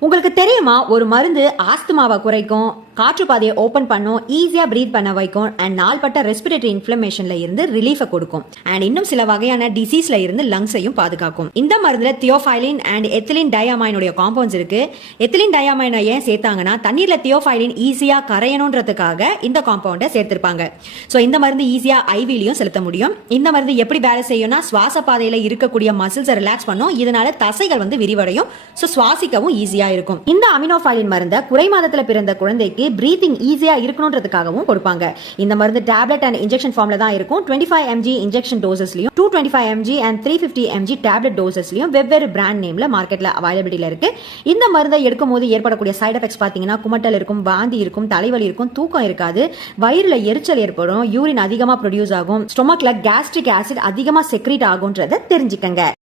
உங்களுக்கு தெரியுமா, ஒரு மருந்து ஆஸ்துமாவை குறைக்கும், காற்று பாதையை ஓபன் பண்ணும், ஈஸியா பிரீத் பண்ண வைக்கும் அண்ட் நாள்பட்ட ரெஸ்பிரேட்டரி இன்ஃப்ளமேஷன்ல இருந்து ரிலீஃப கொடுக்கும் அண்ட் இன்னும் சில வகையான டிசீஸ்ல இருந்து லங்ஸையும் பாதுகாக்கும். இந்த மருந்துல தியோஃபைலின் அண்ட் எத்திலின் டயாமைனுடைய காம்பவுண்ட்ஸ் இருக்கு. எத்திலின் டயாமைனை ஏன் சேர்த்தாங்கன்னா, தண்ணீர்ல தியோஃபைலின் ஈஸியா கரையணுன்றதுக்காக இந்த காம்பவுண்டை சேர்த்திருப்பாங்க. சோ இந்த மருந்து ஈஸியா ஐவிலையும் செலுத்த முடியும். இந்த மருந்து எப்படி வேலை செய்யும்னா, சுவாச பாதையில இருக்கக்கூடிய மசில்ஸை ரிலாக்ஸ் பண்ணும். இதனால தசைகள் விரிவடையும். சோ சுவாசிக்கவும் ஈஸியா இருக்கும். இந்த அமினோஃபைலின் மருந்தை குறை மாதத்துல பிறந்த குழந்தைக்கு பிரீத்திங் ஈஸியா இருக்கணும்ன்றதுக்காகவும் கொடுப்பாங்க. இந்த மருந்து டேப்லெட் அண்ட் இன்ஜெக்ஷன் ஃபார்ம்ல தான் இருக்கும். 25 mg இன்ஜெக்ஷன் டோசஸ்லயும் 225 mg அண்ட் 350 mg டேப்லெட் டோசஸ்லயும் வெவ்வேறு பிராண்ட் நேம்ல மார்க்கெட்ல அவைலபிலிட்டில இருக்கு. இந்த மருந்தை எடுக்கும் போது ஏற்படக்கூடிய சைடு எஃபெக்ட்ஸ் பாத்தீங்கன்னா, குமட்டல் இருக்கும், வாந்தி இருக்கும், தலைவலி இருக்கும், தூக்கம் இருக்காது, வயிறுல எரிச்சல் ஏற்படும், யூரின் அதிகமா ப்ரொடியூஸ் ஆகும், ஸ்டொமக்ல கேஸ்ட்ரிக் ஆசிட் அதிகமா செக்ரீட் ஆகும்ன்றத தெரிஞ்சுக்கங்க.